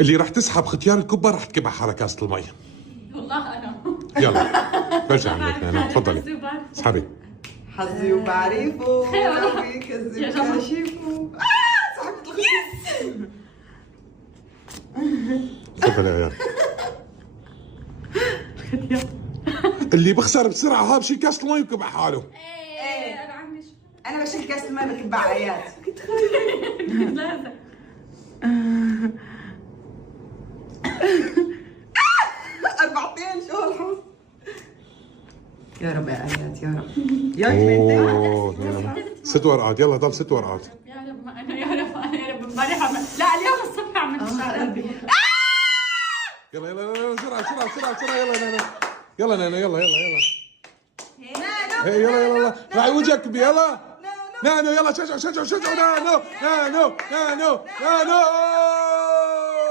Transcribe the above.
اللي راح تسحب ختيار الكبه راح تكبها حالها كاسه المي. والله انا. يلا برجع عندك نانا، تفضلي اسحبي. حظي وبعرفه خير والله. ربي كذب يا جماعة. كاشفه. سحبت الخيط. تفضلي يا عيال. اللي بخسر بسرعه هاب شيل كاسه المي وكبها حاله. ايه انا عمي شو انا بشيل كاس الماء بكب ايات. لازم. أربعتين شو هالحظ. يا رب يا ايات يا رب. يا كلمتين. اوه 6 ورقات، يلا ضل 6 ورقات. يا رب انا يا رب انا يا رب امبارح لا اليوم الصبح عملت قلبي. يلا يلا يلا بسرعه بسرعه بسرعه بسرعه يلا نانا. يلا نانا يلا يلا يلا. هي يلا يلا يلا راعي وجهك يلا. نانو يلا شجعوا شجعوا شجعوا نانو نانو نانو نانو.